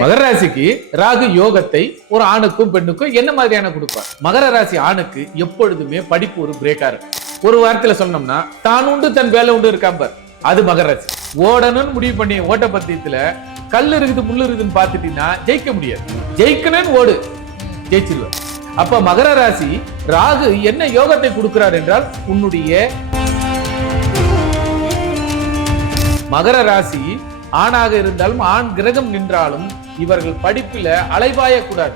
மகர ராசிக்கு ராகு யோகத்தை ஒரு ஆணுக்கும் பெண்ணுக்கும் என்ன மாதிரியான கொடுப்பார்? மகர ராசி ஆணுக்கு எப்பொழுதுமே படிப்பு ஒரு பிரேக்கா இருக்கு. ஒரு வாரத்துல சொன்னோம்னா தான் உண்டு தன் வேலை உண்டு இருக்காம்பர், அது மகர ராசி. ஓடணும்னு முடிவு பண்ணி ஓட்ட பத்தியத்துல கல் இருக்குது முள்ளு இருக்குதுன்னு பாத்துட்டீங்கன்னா ஜெயிக்க முடியாது. ஜெயிக்கணும்னு ஓடு, ஜெயிச்சிருவார். அப்ப மகர ராசி ராகு என்ன யோகத்தை கொடுக்கிறார் என்றால், உன்னுடைய மகர ராசி ஆணாக இருந்தாலும் ஆண் கிரகம் நின்றாலும் இவர்கள் படிப்புல அலைபாயக்கூடாது.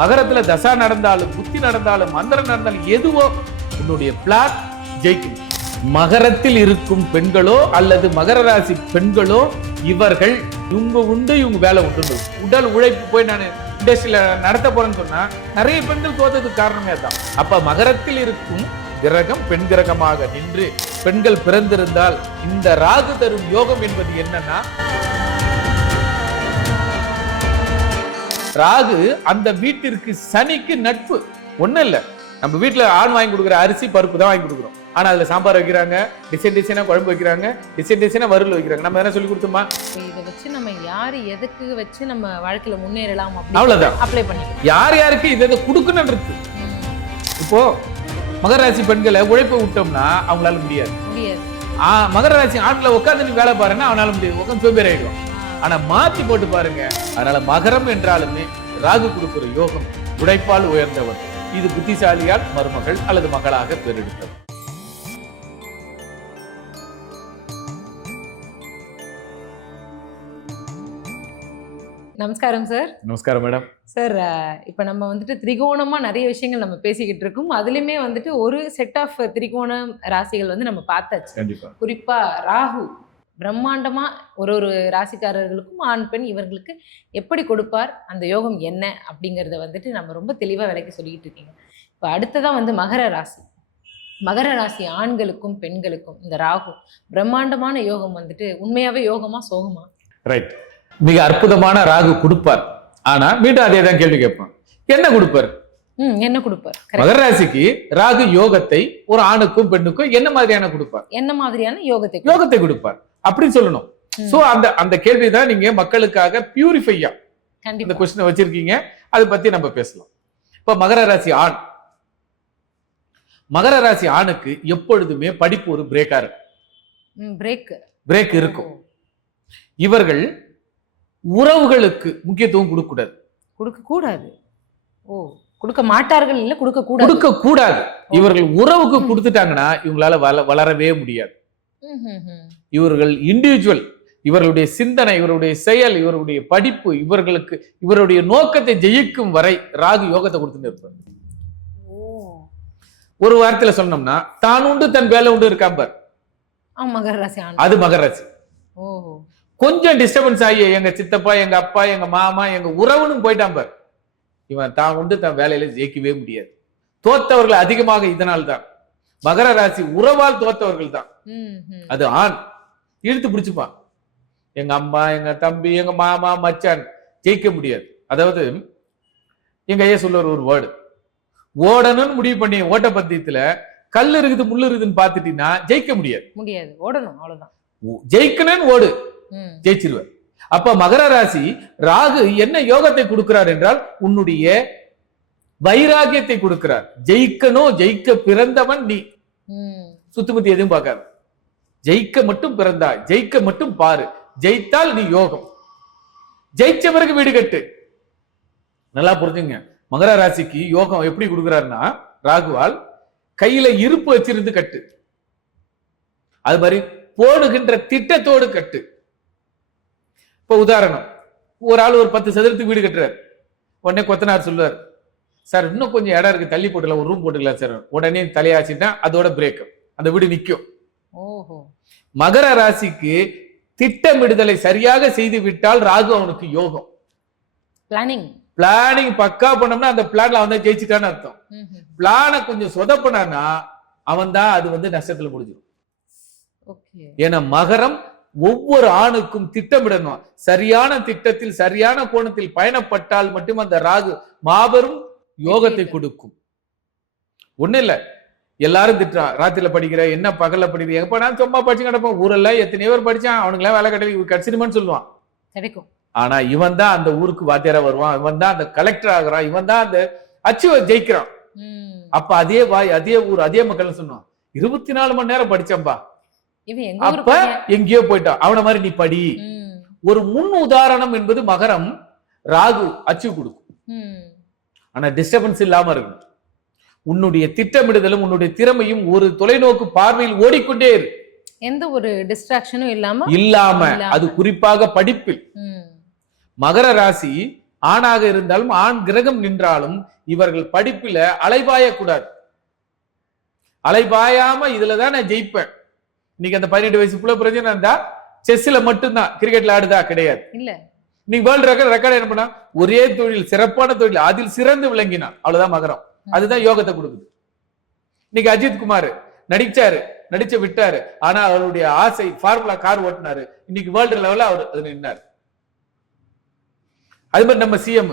மகரத்துல தசா நடந்தாலும் புத்தி நடந்தாலும் மந்திரம் நடந்தாலும் எதுவோ உன்னுடைய பிளாட் ஜெயிக்கும். மகரத்தில் இருக்கும் பெண்களோ அல்லது மகர ராசி பெண்களோ இவர்கள் இவங்க உண்டு இவங்க வேலை உண்டு. உடல் உழைப்பு போய் நான் இண்டஸ்ட்ரியில நடத்த போறேன்னு சொன்னா நிறைய பெண்கள் தோத்ததுக்கு காரணமே தான். அப்ப மகரத்தில் இருக்கும் கிரகம் பெண் கிரகமாக நின்று பெண்கள் பிறந்திருந்தால் இந்த ராகு தரும் யோகம் என்பது என்னன்னா, ராகு அந்த வீட்டிற்கு சனிக்கு நட்பு. ஒண்ணு இல்ல, நம்ம வீட்டுல ஆண் வாங்கி கொடுக்குற அரிசி பருப்பு தான் வாங்கி கொடுக்குறோம். ஆனா அதுல சாம்பார் வைக்கிறாங்க, டிசைன் டிசைனா குழம்பு வைக்கிறாங்க, டிசைன் டிசைனா வறுவல் வைக்கிறாங்க. நம்ம என்ன சொல்லி கொடுத்தோமா? இதை வச்சு நம்ம யாரு எதுக்கு வச்சு நம்ம வாழ்க்கையில முன்னேறலாம் அவ்வளவுதான். அப்ளை பண்ணிக்கலாம். யார் யாருக்கு இதை கொடுக்கணும் இருக்கு. இப்போ மகர ராசி பெண்களை உழைப்பை விட்டோம்னா அவங்களால முடியாது. மகர ராசி ஆண்ல உட்காந்து நீ வேலை பாருன்னா அவனால முடியாது, உட்காந்து சோம்பேறி ஆயிடுவான். ஆனா மாத்தி போட்டு பாருங்க. அதனால மகரம் என்றாலுமே ராகு கொடுக்கிற யோகம் உழைப்பால் உயர்ந்தவர். இது புத்திசாலியால் மருமகள் அல்லது மகளாக பெறெடுத்தவர். நமஸ்காரம் சார். நமஸ்காரம் மேடம். சார், இப்போ நம்ம வந்துட்டு திரிகோணமா நிறைய விஷயங்கள் நம்ம பேசிக்கிட்டு இருக்கோம். அதுலயுமே வந்துட்டு ஒரு செட் ஆஃப் திரிகோண ராசிகள் வந்து நம்ம பார்த்தாச்சு. கண்டிப்பா. குறிப்பா ராகு பிரம்மாண்டமா ஒரு ராசிக்காரர்களுக்கும் ஆண் பெண் இவர்களுக்கு எப்படி கொடுப்பார், அந்த யோகம் என்ன அப்படிங்கிறத வந்துட்டு நம்ம ரொம்ப தெளிவா விலைக்கு சொல்லிக்கிட்டு இருக்கீங்க. இப்போ அடுத்ததான் வந்து மகர ராசி. மகர ராசி ஆண்களுக்கும் பெண்களுக்கும் இந்த ராகு பிரம்மாண்டமான யோகம் வந்துட்டு உண்மையாவே யோகமா சோகமா? ரைட். மிக அற்புதமான ராகு கொடுப்பார். ஆனா மீண்டும் அதே தான் கேள்வி கேட்பான், என்ன கொடுப்பார்? என்ன கொடுப்பார்? மகர ராசிக்கு ராகு யோகத்தை ஒரு ஆணுக்கும் பெண்ணுக்கும் என்ன மாதிரியான கொடுப்பார்? என்ன மாதிரியான யோகத்தை கொடுப்பார் அப்படின்னு சொல்லணும். சோ அந்த கேள்விதான் நீங்க மக்களுக்காக பியூரிஃபையா இந்த கொஸ்டினை வச்சிருக்கீங்க. அதை பத்தி நம்ம பேசலாம். இப்ப மகர ராசி ஆண், மகர ராசி ஆணுக்கு எப்பொழுதுமே படிப்பு ஒரு பிரேக்கா இருக்கு. பிரேக் இருக்கும். இவர்கள் உறவுகளுக்கு முக்கியத்துவம் கொடுக்க கூடாது. கொடுக்க மாட்டார்கள், இல்ல கொடுக்க கூடாது. இவர்கள் உறவுக்கு கொடுத்துட்டாங்கன்னா இவங்களால வளரவே முடியாது. இவர்கள் இண்டிவிஜுவல், இவர்களுடைய சிந்தனை, இவருடைய செயல், இவருடைய படிப்பு, இவருடைய நோக்கத்தை ஜெயிக்கும் வரை ராகு யோகத்தை கொடுத்துட்டு இருப்பார். ஒரு வாரத்துல சொன்னோம்னா தான் உண்டு தன் வேலை உண்டு இருக்காம்பர், மகர ராசி. அது மகர ராசி. கொஞ்சம் டிஸ்டர்பன்ஸ் ஆகி எங்க சித்தப்பா, எங்க அப்பா, எங்க மாமா, எங்க உறவுன்னு போயிட்டான் பார், இவன் தான் உண்டு தன் வேலையில ஜெயிக்கவே முடியாது. தோத்தவர்கள் அதிகமாக இதனால் தான். மகர ராசி உறவால் தோத்தவர்கள் தான். அது ஆண் இழுத்து பிடிச்சுப்பான். எங்க அம்மா, எங்க தம்பி, எங்க மாமா, மச்சான் ஜெயிக்க முடியாது. அதாவது எங்க ஐயா சொல்ல ஒரு வேர்டு, ஓடணும்னு முடிவு பண்ணி ஓட்ட பத்தியத்துல கல் இருக்குது முள்ளு இருக்குதுன்னு பாத்துட்டீங்கன்னா ஜெயிக்க முடியாது. ஓடணும், அவ்வளவுதான். ஜெயிக்கணும்னு ஓடு, ஜெயிச்சிருவார். அப்ப மகர ராசி ராகு என்ன யோகத்தை கொடுக்கிறார் என்றால், உன்னுடைய வைராகியத்தை கொடுக்கிறார். ஜெயிக்கணும், ஜெயிக்க பிறந்தவன் நீ. சுத்துமுத்தி எதுவும் பார்க்காது, ஜெயிக்க மட்டும் பிறந்தா, ஜெயிக்க மட்டும் பாரு. ஜெயித்தால் நீ யோகம், ஜெயிச்ச பிறகு வீடு கட்டு. நல்லா புரிஞ்சுங்க. மகர ராசிக்கு யோகம் எப்படி கொடுக்கிறாருன்னா, ராகுவால் கையில இருப்பு வச்சிருந்து கட்டு, அது மாதிரி போடுகின்ற திட்டத்தோடு கட்டு. இப்ப உதாரணம், ஒரு ஆள் ஒரு 10 சதுரத்துக்கு வீடு கட்டுறாரு. உடனே கொத்தனார் சொல்லுவார், சார் இன்னும் கொஞ்சம் இடம் இருக்கு, தள்ளி போட்டுக்கலாம், ஒரு ரூம் போட்டுக்கலாம் சார். உடனே தலையாச்சுன்னா அதோட பிரேக், அந்த வீடு நிற்கும். மகர ராசிக்கு திட்டமிடுதலை சரியாக செய்து விட்டால் ராகு அவனுக்கு யோகம். பிளானிங் பக்கா பண்ணோம்னா அந்த பிளான்ல அவன் தான் ஜெயிச்சுட்டான்னு அர்த்தம். பிளான கொஞ்சம் சொதப்பினான்னா அவன் தான் அது வந்து நஷ்டத்துல முடிஞ்சிடும். ஏன்னா மகரம் ஒவ்வொரு ஆணுக்கும் திட்டமிடணும். சரியான திட்டத்தில் சரியான கோணத்தில் பயணப்பட்டால் மட்டும் அந்த ராகு மாபெரும் யோகத்தை கொடுக்கும். ஒண்ணு இல்ல, எல்லாரும் திட்டுறான், ராத்திரில படிக்கிற என்ன, பகல்ல படிக்கிற, எப்ப நான் சும்மா படிச்சு கிடப்பேன், ஊரெல்லாம் எத்தனை பேர் படிச்சான், அவனுக்கு எல்லாம் வேலை கிடையாது, கிடைச்சிருமான்னு சொல்லுவான். ஆனா இவன் தான் அந்த ஊருக்கு வாத்தியாரா வருவான், இவன் தான் அந்த கலெக்டர் ஆகுறான், இவன் தான் அந்த அச்சுவை ஜெயிக்கிறான். அப்ப அதே வாய், அதே ஊர், அதே மக்கள் சொன்னான் 24 மணி நேரம் படிச்சம்பா, அப்ப எங்கேயோ போயிட்டான், அவன மாதிரி நீ படி. ஒரு முன் உதாரணம் என்பது மகரம் ராகு அச்சு கொடுக்கும். ஆனா டிஸ்டர்பன்ஸ் இல்லாம இருக்கணும். உன்னுடைய திட்டமிடுதலும் உன்னுடைய திறமையும் ஒரு தொலைநோக்கு பார்வையில் ஓடிக்கொண்டே இருக்கு, எந்த ஒரு டிஸ்ட்ராக்ஷனும் இல்லாம அது குறிப்பாக படிப்பில். மகர ராசி ஆணாக இருந்தாலும் ஆண் கிரகம் நின்றாலும் இவர்கள் படிப்பில அலைபாய கூடாது. அலைபாயாம இதுலதான் நான் ஜெயிப்பேன். இன்னைக்கு அந்த 18 வயசு புள்ள பிரச்சனை இருந்தா செஸ்ல மட்டும்தான், கிரிக்கெட்ல ஆடுதா கிடையாது. இல்ல நீ வேர்ல்ட் ரெக்கார்ட் என்ன பண்ணா, ஒரே தொழில், சிறப்பான தொழில், அதில் சிறந்து விளங்கினான், அவ்வளவுதான் மகரம். அதுதான் யோகத்தை கொடுக்குது. இன்னைக்கு அஜித் குமார் நடிச்சாரு, நடிச்ச விட்டாரு, ஆனா அவருடைய ஆசை ஃபார்முலா கார் ஓட்டினாரு, இன்னைக்கு வேர்ல்டு லெவல்ல அவர் அது நின்னார். அது மாதிரி நம்ம சிஎம்,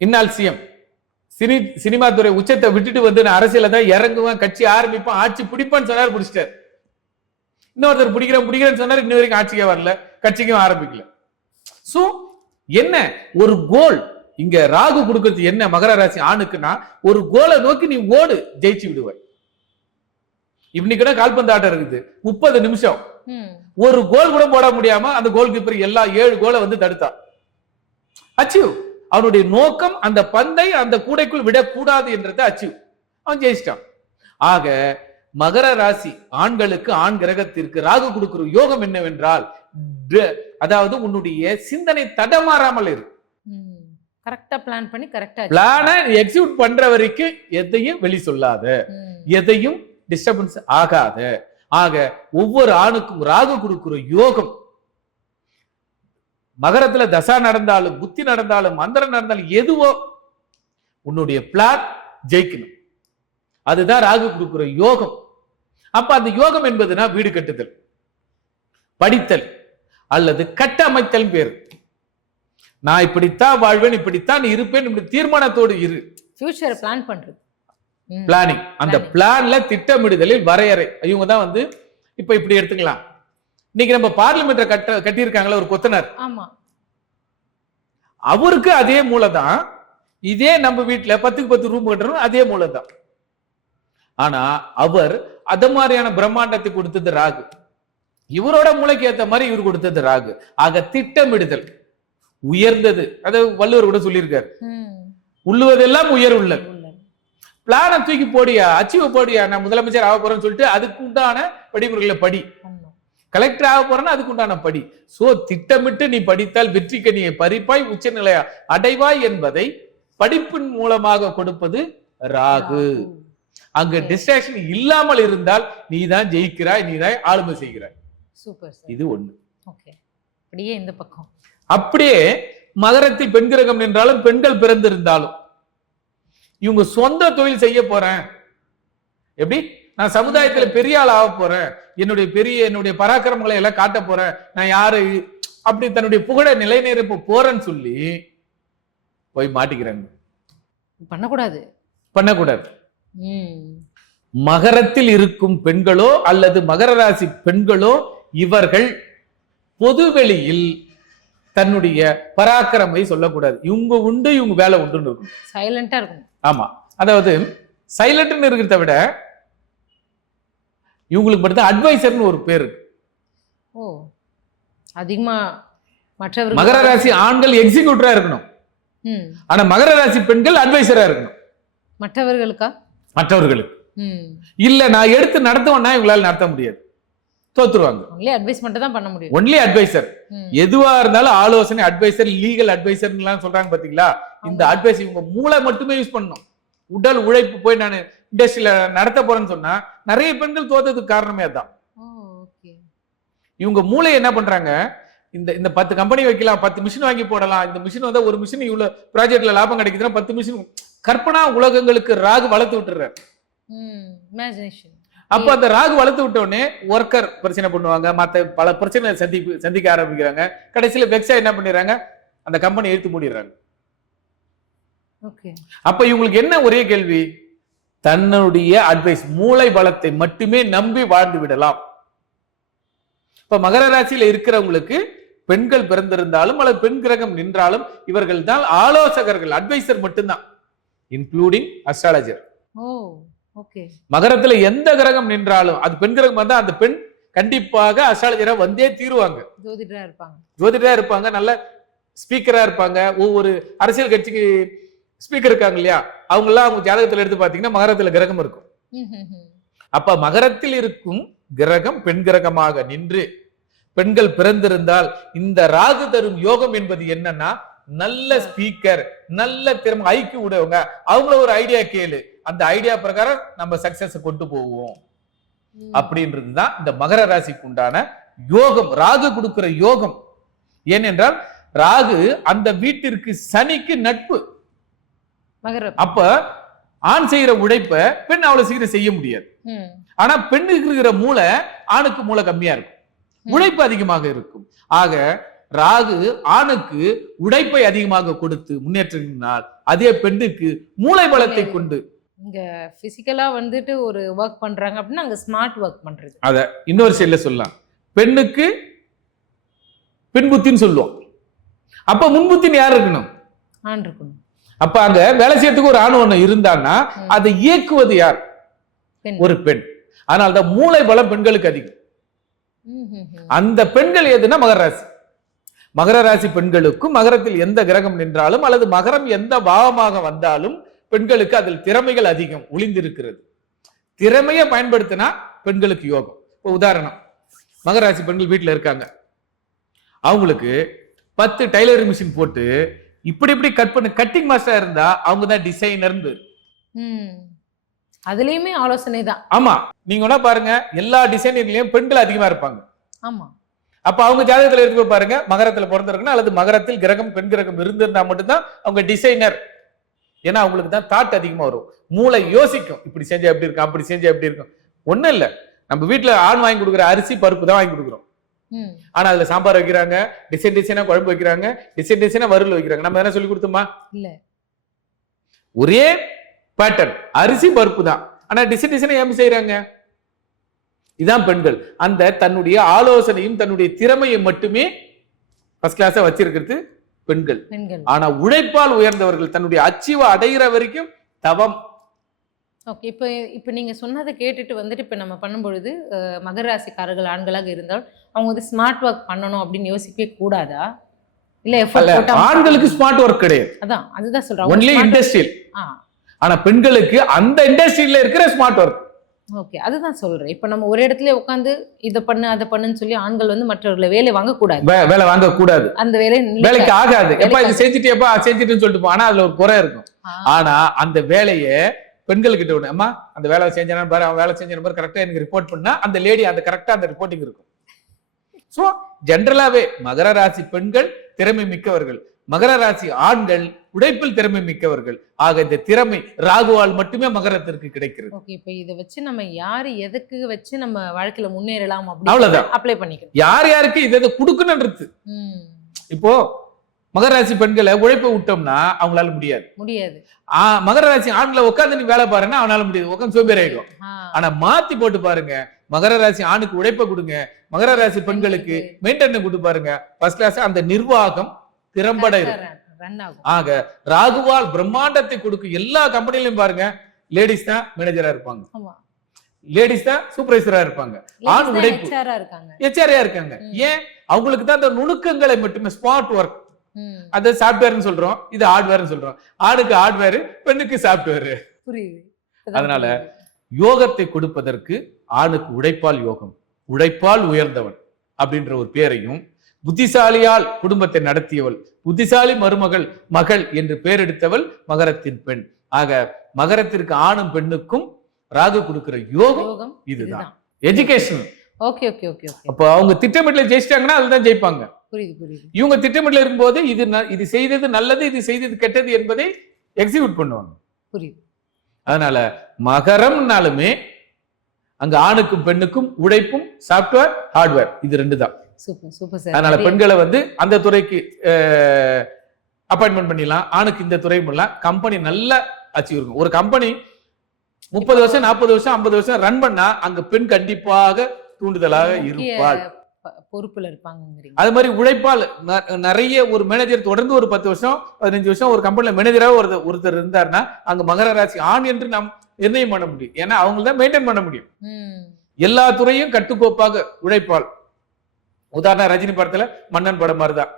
இந்நாள் சிஎம் சினிமா துறை உச்சத்தை விட்டுட்டு வந்து நான் அரசியல தான் இறங்குவேன், கட்சி ஆரம்பிப்பான், ஆட்சி பிடிப்பான்னு சொன்னாரு, பிடிச்சிட்டாரு. இன்னொருத்தர் பிடிக்கிறேன்னு சொன்னாரு, இன்ன வரைக்கும் ஆட்சிக்கே வரல, கட்சிக்கும் ஆரம்பிக்கல. சோ என்ன ஒரு கோல் இங்க ராகு கொடுக்கிறது என்ன மகர ராசி ஆணுக்குன்னா, ஒரு கோலை நோக்கி நீ ஓடு, ஜெயிச்சு விடுவாய். இன்னைக்கு கால்பந்து ஆட்டம் இருக்குது, 30 நிமிஷம் ஒரு கோல் கூட போட முடியாம அந்த கோல் கீப்பர் எல்லா 7 கோலை வந்து தடுத்தான். அச்சீவ். அவனுடைய நோக்கம் அந்த பந்தை அந்த கூடைக்குள் விடக்கூடாது என்றது அச்சீவ், அவன் ஜெயிச்சிட்டான். ஆக மகர ராசி ஆண்களுக்கு, ஆண் கிரகத்திற்கு ராகு கொடுக்கிற யோகம் என்னவென்றால், அதாவது உன்னுடைய சிந்தனை தடமாறாமல் இருக்கு. கரெக்டா பிளான் பண்ணி கரெக்டா பிளானை எக்ஸிக்யூட் பண்ற வரைக்கும் எதையும் வெளி சொல்லாத, எதையும் டிஸ்டர்பன்ஸ் ஆகாத. ஆக ஒவ்வொரு ஆணுக்கும் ராகு கொடுக்கிற யோகம், மகரத்துல தசா நடந்தாலும், புத்தி நடந்தாலும், மந்திரம் நடந்தாலும், எதுவோ உன்னுடைய பிளான் ஜெயிக்கணும். அதுதான் ராகு கொடுக்கிற யோகம். அப்ப அந்த யோகம் என்பதுனா வீடு கட்டுதல், படித்தல் அல்லது கட்டமைத்தல் பேரு. நான் இப்படித்தான் வாழ்வேன், இப்படித்தான் இருப்பேன், இப்படி தீர்மானத்தோடு இரு. ஃபியூச்சர் பிளான் பண்றது, பிளானிங். அந்த பிளான்ல திட்டமிடுதலில் வரையறை. இவங்க தான் வந்து இப்ப இப்படி எடுத்துக்கலாம். இன்னைக்கு நம்ம பார்லிமெண்ட கட்டியிருக்காங்களா ஒரு கொத்தனார், ஆமா, அவருக்கு அதே மூலதான். இதே நம்ம வீட்டுல 10க்கு 10 ரூம் கட்டுறோம், அதே மூலதான். ஆனா அவர் அத மாதிரியான பிரம்மாண்டத்தை கொடுத்தது ராகு, இவரோட மூளைக்கு ஏத்த மாதிரி இவர் கொடுத்தது ராகு. ஆக திட்டமிடுதல் உயர்ந்தது. அதை வள்ளுவர் கூட சொல்லியிருக்காரு, உள்ளுவதெல்லாம் உயர் உள்ளது. பிளான தூக்கி போடியா, அச்சீவ் போடியா, நான் முதலமைச்சர் ஆக போறேன்னு சொல்லிட்டு அதுக்கு உண்டான படிமுறைகளை படி, கலெக்டர் ஆக போறேன்னா அதுக்கு உண்டான படி. சோ திட்டமிட்டு நீ படித்தால் வெற்றி கனியை பறிப்பாய், உச்சநிலையா அடைவாய் என்பதை படிப்பின் மூலமாக கொடுப்பது ராகு. அங்கு டிஸ்ட்ராக்ஷன் இல்லாமல் இருந்தால் நீதான் ஜெயிக்கிறாய், நீதான் ஆளுமை செய்கிறாய். சூப்பர். இது ஒண்ணு. ஓகே, அப்படியே இந்த பக்கம் அப்படியே மகரத்தில் பெண் கிரகம் நின்றாலும், பெண்கள் பிறந்திருந்தாலும், இவங்க சொந்த தொழில் செய்ய போறேன், எப்படி நான் சமுதாயத்துல பெரிய ஆள் ஆக போறேன், என்னுடைய பராக்கிரமங்களை எல்லாம் காட்ட போறேன், நான் யாரு அப்படி தன்னுடைய புகழ நிலைநிறுத்த போறேன்னு சொல்லி போய் மாட்டிக்கிறாங்க. பண்ணக்கூடாது. மகரத்தில் இருக்கும் பெண்களோ அல்லது மகர ராசி பெண்களோ இவர்கள் பொதுவெளியில் தன்னுடைய பராக்கிரமை சொல்லக்கூடாது. இவங்க உண்டு, இவங்க வேலை உண்டுன்னு இருக்கும், சைலண்டா இருக்கும். ஆமா, அதாவது சைலண்ட்னு இருக்கிறத விட இவங்களுக்கு மட்டும் அட்வைசர்னு ஒரு பேர் இருக்கு. ஓ, அதிகமா மற்றவர்கள். மகர ராசி ஆண்கள் எக்ஸிக்யூட்டரா இருக்கணும், ஆனா மகர ராசி பெண்கள் அட்வைசரா இருக்கணும். மற்றவர்களுக்கு இல்ல, நான் எடுத்து நடத்துவேன்னா இவங்களால நடத்த முடியாது, தோத்துருவாங்க. ஒன்லி அட்வைஸ் மட்டும் தான் பண்ண முடியும். Only advisor. எதுவா இருந்தாலும் ஆலோசனை, அட்வைசர், லீகல் அட்வைசர் சொல்றாங்க பாத்தீங்களா. இந்த அட்வைஸ் இவங்க மூளை மட்டுமே யூஸ் பண்ணணும். உடல் உழைப்பு போய் நான் இண்டஸ்ட்ரியில நடத்த போறேன்னு சொன்னா நிறைய பெண்கள் தோத்ததுக்கு காரணமே அதான். இவங்க மூளை என்ன பண்றாங்க, இந்த 10 கம்பெனி வைக்கலாம், 10 மிஷின் வாங்கி போடலாம், இந்த மிஷின் வந்தா ஒரு மிஷின் இவ்வளவு ப்ராஜெக்ட்ல லாபம் கிடைக்குதுன்னா 10 மிஷின், கற்பனா உலகங்களுக்கு ராகு வளர்த்து விட்டுறாரு. அப்ப அந்த ராகு வளர்த்து விட்ட உடனே ஒர்க்கர் பிரச்சனை பண்ணுவாங்க, மத்த பல பிரச்சனை சந்திக்க ஆரம்பிக்கிறாங்க. கடைசியில வெக்ஸா என்ன பண்ணிடுறாங்க, அந்த கம்பெனி எடுத்து மூடிடுறாங்க. அப்ப இவங்களுக்கு என்ன ஒரே கேள்வி, தன்னுடைய அட்வைஸ், மூளை பலத்தை மட்டுமே நம்பி வாழ்ந்து விடலாம். இப்ப மகர ராசியில இருக்கிறவங்களுக்கு பெண்கள் பிறந்திருந்தாலும் அல்லது பெண் கிரகம் நின்றாலும் இவர்கள் தான் ஆலோசகர்கள், அட்வைசர் மட்டும்தான், இன்க்ளூடிங் அஸ்ட்ராலஜர். ஓ ஓகே. மகரத்துல எந்த கிரகம் நின்றாலும் அது பெண் கிரகம் வந்தா அந்த பெண் கண்டிப்பாக அஸ்ட்ராலஜரா வந்தே தீருவாங்க. ஜோதிடரா இருப்பாங்க, நல்ல ஸ்பீக்கரா இருப்பாங்க. ஒவ்வொரு அரசியல் கட்சிக்கு ஸ்பீக்கர் இருக்காங்க இல்லையா, அவங்க எல்லாம் அவங்க ஜாதகத்துல எடுத்து பாத்தீங்கன்னா மகரத்துல கிரகம் இருக்கும். அப்ப மகரத்தில் இருக்கும் கிரகம் பெண் கிரகமாக நின்று பெண்கள் பிறந்திருந்தால் இந்த ராகு தரும் யோகம் என்பது என்னன்னா, நல்ல ஸ்பீக்கர், நல்ல திறமை, ஐக்கிய உடையவங்க, அவங்கள ஒரு ஐடியா கேளு, அந்த ஐடியா பிரகாரம் நம்ம சக்சஸ் கொண்டு போவோம் அப்படின்றதுதான் இந்த மகர ராசிக்கு உண்டான யோகம், ராகு கொடுக்கிற யோகம். ஏனென்றால் ராகு அந்த வீட்டிற்கு சனிக்கு நட்பு. அப்ப ஆண் செய்யற உழைப்ப பெண் அவ்வளவு சீக்கிரம் செய்ய முடியாது. ஆனா பெண்ணுக்கு இருக்கிற மூளை ஆணுக்கு மூளை கம்மியா இருக்கும், உழைப்பு அதிகமாக இருக்கும். ஆக ராகு ஆணுக்கு உழைப்பை அதிகமாக கொடுத்து முன்னேற்றினால் அதே பெண்ணுக்கு மூளை பலத்தை கொண்டு இங்க பிசிக்கலா வந்துட்டு ஒரு ஒர்க் பண்றாங்க அப்படின்னா அங்க ஸ்மார்ட் ஒர்க் பண்றது. அத இன்னொரு சைடுல சொல்லலாம், பெண்ணுக்கு பின்புத்தின்னு சொல்லுவோம். அப்ப முன்புத்தின்னு யார் இருக்கணும்? ஆண் இருக்கணும். அப்ப அங்க வேலை செய்யறதுக்கு ஒரு ஆண் ஒண்ணு இருந்தான்னா அதை இயக்குவது யார்? ஒரு பெண். ஆனால் அந்த மூளை பலம் பெண்களுக்கு அதிகம். அந்த பெண்கள் எதுனா மகர ராசி. மகர ராசி பெண்களுக்கும் மகரத்தில் எந்த கிரகம் நின்றாலும் அல்லது மகரம் எந்த பாவமாக வந்தாலும் பெண்களுக்கு அதில் திறமைகள் அதிகம் ஒளிந்திருக்கிறது. திறமையை பயன்படுத்தினா பெண்களுக்கு யோகம். இப்போ உதாரணம், மகராசி பெண்கள் வீட்டுல இருக்காங்க, அவங்களுக்கு 10 டைலரிங் மிஷின் போட்டு இப்படி இப்படி கட் பண்ணி கட்டிங் மாஸ்டரா இருந்தா அவங்க தான் டிசைனர். அதுலயுமே ஆலோசனை தான். ஆமா, நீங்க வேணா பாருங்க, எல்லா டிசைனர்லயும் பெண்கள் அதிகமா இருப்பாங்க. ஆமா. அப்ப அவங்க ஜாதகத்துல இருக்கு பாருங்க, மகரத்துல பிறந்திருக்கணும் அல்லது மகரத்தில் கிரகம் பெண் கிரகம் இருந்திருந்தா மட்டும்தான் அவங்க டிசைனர். ஏன்னா அவங்களுக்கு தான் தாட் அதிகமா வரும், மூளை யோசிக்கும், இப்படி செஞ்சா எப்படி இருக்கும், அப்படி செஞ்சா எப்படி இருக்கும். ஒண்ணும் இல்ல, நம்ம வீட்டுல ஆண் வாங்கி கொடுக்குற அரிசி பருப்பு தான் வாங்கி கொடுக்குறோம். ஆனா அதுல சாம்பார் வைக்கிறாங்க, டிசைன் டிசைனா குழம்பு வைக்கிறாங்க, டிசைன் டிசைனா வறுவல் வைக்கிறாங்க. நம்ம என்ன சொல்லி கொடுத்தோமா? இல்ல, ஒரே பேட்டர்ன், அரிசி பருப்பு தான், ஆனா டிசைன் டிசைனா ஏன் செய்யறாங்க? இதான் பெண்கள். அந்த தன்னுடைய ஆலோசனையும் தன்னுடைய திறமையை மட்டுமே ஃபர்ஸ்ட் கிளாஸா வச்சிருக்கிறது பெண்கள். ஆனா உழைப்பால் உயர்ந்தவர்கள் தன்னுடைய அச்சீவ அடைகிற வரைக்கும் தவம். ஓகே. இப்ப நீங்க சொன்னதை கேட்டுட்டு வந்துட்டு இப்ப நம்ம பண்ணும்பொழுது மகர ராசிக்காரர்கள் ஆண்களாக இருந்தால் அவங்க வந்து ஸ்மார்ட் ஒர்க் பண்ணணும் அப்படின்னு யோசிக்கவே கூடாதா? இல்ல ஆண்களுக்கு ஸ்மார்ட் ஒர்க் கிடையாது. அதான் அதுதான் சொல்றேன், ஒன்லி இண்டஸ்ட்ரியல். ஆனா பெண்களுக்கு அந்த இண்டஸ்ட்ரியில இருக்கிற ஸ்மார்ட் ஒர்க். ஓகே, அதுதான் சொல்றேன். இப்ப நம்ம ஒரு இடத்துல உட்காந்து இதை பண்ணு அதை பண்ணுன்னு சொல்லி ஆண்கள் வந்து மற்றவர்களை வேலை வாங்க கூடாது, வேலை வாங்க கூடாது. அந்த வேலைக்கு ஆகாது. எப்ப இது செஞ்சுட்டேப்பா செஞ்சுட்டுன்னு சொல்லிட்டு ஆனா அதுல ஒரு குறை இருக்கும். ஆனா அந்த வேலையை பெண்கள் கிட்ட ஒண்ணு, அம்மா அந்த வேலை செஞ்சானு பாரு, அவன் வேலை செஞ்சான பாரு, கரெக்டா எனக்கு ரிப்போர்ட் பண்ணா அந்த லேடி அந்த கரெக்டா அந்த ரிப்போர்ட்டிங் இருக்கும். சோ ஜெனரலாவே மகர ராசி பெண்கள் திறமை மிக்கவர்கள், மகர ராசி ஆண்கள் உழைப்பில் திறமை மிக்கவர்கள். ஆக இந்த திறமை ராகுவால் மட்டுமே மகரத்திற்கு கிடைக்கிறது. ஓகே, இப்ப இதை வச்சு நம்ம யாரு எதுக்கு வச்சு நம்ம வாழ்க்கையில முன்னேறலாம் அப்படின்னு அப்ளை பண்ணிக்கணும். யார் யாருக்கு இதை கொடுக்கணும்ன்றது. இப்போ மகர ராசி பெண்களை உழைப்பை விட்டோம்னா அவங்களால முடியாது. மகர ராசி ஆண்களை உட்காந்து நீ வேலை பாருன்னா அவனால முடியாது, உட்காந்து சோம்பேறி ஆயிடும். ஆனா மாத்தி போட்டு பாருங்க, மகர ராசி ஆணுக்கு உழைப்பை கொடுங்க, மகர ராசி பெண்களுக்கு மெயின்டெனன்ஸ் கொடுத்து பாருங்க, ஃபர்ஸ்ட் கிளாஸ் அந்த நிர்வாகம் திறம்பட இருக்கும். ஆக ராகுவால் பிரம்மாண்டத்தை கொடுக்கும். எல்லா கம்பெனிலையும் பாருங்க, லேடிஸ் தான் மேனேஜரா இருப்பாங்க, லேடிஸ் தான் சூப்பர்வைசரா இருப்பாங்க, ஆண் உழைப்பு எச்ஆர்ஆ இருக்காங்க. ஏன்? அவங்களுக்கு தான் அந்த நுணுக்கங்களை மட்டுமே ஸ்மார்ட் ஒர்க். அது சாஃப்ட்வேர்னு சொல்றோம், இது ஹார்ட்வேர்னு சொல்றோம். ஆணுக்கு ஹார்ட்வேர், பெண்ணுக்கு சாஃப்ட்வேர். அதனால யோகத்தை கொடுப்பதற்கு ஆணுக்கு உழைப்பால் யோகம், உழைப்பால் உயர்ந்தவன் அப்படின்ற ஒரு பேரையும், புத்திசாலியால் குடும்பத்தை நடத்தியவள், புத்திசாலி மருமகள் மகள் என்று பெயர் எடுத்தவள் மகரத்தின் பெண். ஆக மகரத்திற்கு ஆணும் பெண்ணுக்கும் ராகு கொடுக்கிற யோகம் இதுதான். எஜுகேஷன். Okay okay okay. அப்ப அவங்க திட்டமிடல ஜெயிச்சிட்டாங்கன்னா அதுதான் ஜெயிப்பாங்க. இவங்க திட்டமிடல இருக்கும்போது இது செய்தது நல்லது, இது செய்தது கெட்டது என்பதை எக்ஸிக்யூட் பண்ணுவாங்க. அதனால மகரம்னாலுமே அங்க ஆணுக்கும் பெண்ணுக்கும் உழைப்பும் சாஃப்ட்வேர் ஹார்ட்வேர் இது ரெண்டு தான். அதனால பெண்களை வந்து அந்த துறைக்கு அப்பாயின்மெண்ட் பண்ணிடலாம், ஆணுக்கு இந்த துறை பண்ணலாம். கம்பெனி நல்லா அச்சீவ் இருக்கும். ஒரு கம்பெனி 30 வருஷம் 40 வருஷம் 50 வருஷம் ரன் பண்ணா அங்க பெண் கண்டிப்பாக தூண்டுதலாக இருப்பாள். பொறுப்புல இருப்பாங்கிறீங்க. அது மாதிரி உழைப்பால் நிறைய ஒரு மேனேஜர் தொடர்ந்து ஒரு 10 வருஷம் 15 வருஷம் ஒரு கம்பெனில மேனேஜராக ஒருத்தர் இருந்தாருன்னா அங்க மகர ராசி ஆண் என்று நாம் நிர்ணயம் பண்ண முடியும். ஏன்னா அவங்க தான் மெயின்டைன் பண்ண முடியும். எல்லா துறையும் கட்டுக்கோப்பாக உழைப்பால். உதாரணம் ரஜினி படத்துல மன்னன் படம் மாதிரிதான்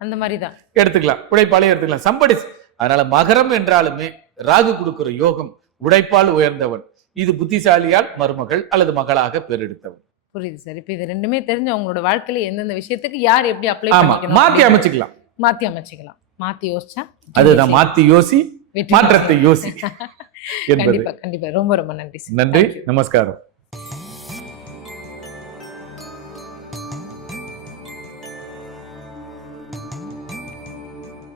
அந்த மாதிரிதான் எடுத்துக்கலாம், உழைப்பாலே எடுத்துக்கலாம். சம்படி. அதனால மகரம் என்றாலுமே ராகு கொடுக்கிற யோகம் உழைப்பால் உயர்ந்தவன், இது புத்திசாலியால் மருமகள் அல்லது மகளாக பெறெடுத்தவன். புரியுது சார். இப்ப இது ரெண்டுமே தெரிஞ்சு அவங்களோட வாழ்க்கையில எந்தெந்த விஷயத்துக்கு யார் எப்படி அப்ளை பண்ணிக்கணும் மாத்தி அமைச்சுக்கலாம். மாத்தி யோசிச்சா அதுதான் மாத்தி யோசி, மாற்றத்தை யோசி. கண்டிப்பா கண்டிப்பா. ரொம்ப ரொம்ப நன்றி. நன்றி, நமஸ்காரம்.